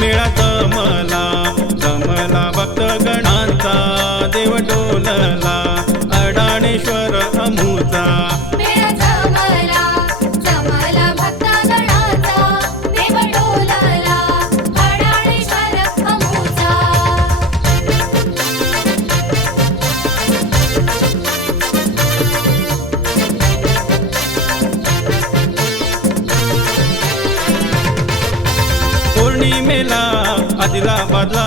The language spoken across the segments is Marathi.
मेळा जमला जमला भक्तगणांचा देव डोलला अडाणेश्वर अमुचा मेळा जमला जमला भक्तगणांचा देव डोलला अडाणेश्वर अमुचा पौर्णिमेला आदिलाबादला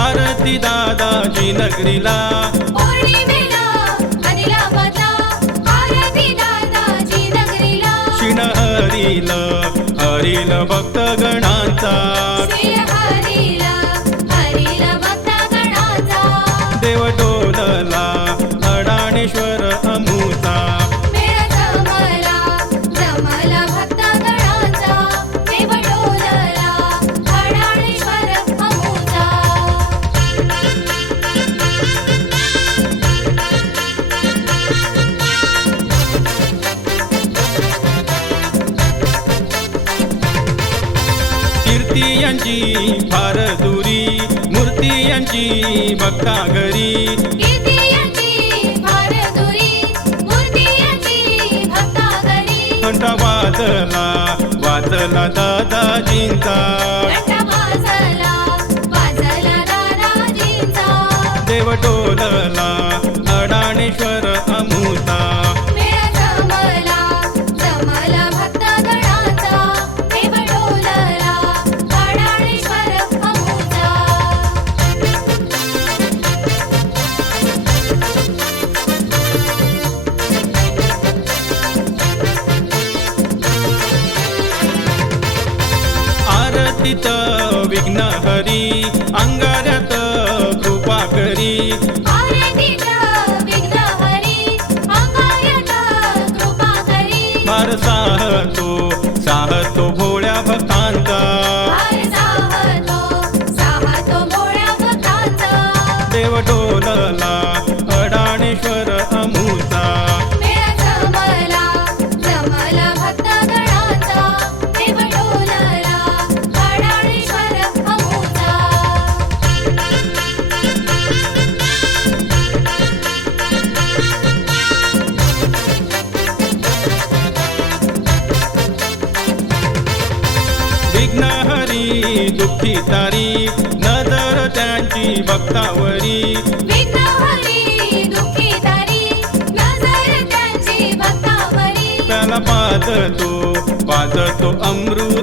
आरती दादाजी नगरीला पौर्णिमेला आदिलाबादला आरती दादाजी नगरीला शिण हरिल भक्तगणांचा श्री हरिला भक्तगणांचा देव डोलला अडाणेश्वर अमुचा मेळा जमला जमला भक्तगणांचा देव डोलला अडाणेश्वर अमुचा कीर्ती यांची फार दुरी मूर्ती यांची भक्ता घरी कीर्तियांची भारदुरी मूर्तियांची भक्तागरी घंटा वाजला दादाजींचा घंटा वाजला दादाजींचा देव डोलला अडाणेश्वर अमुचा मेळा जमला जमला भक्तगणांचा देव डोलला अडाणेश्वर अमुचा आरतीत विघ्न हरी अंगाऱ्यात कृपा करी आरतीत विघ्न हरी अंगायत कृपा करी फार साहतो भोळ्या भक्तांचा साहतो भोळ्या भक्तांचा देव डोलला अडाणेश्वर अमुचा मेळा जमला जमला भक्तगणांचा देव डोलला अडाणेश्वर अमुचा विघ्न हरी दुःखी तारी नजर त्यांची भक्तावरी विघ्न हरी दुःखी तारी नजर त्यांची भक्तावरी त्याला पाजतो अमृत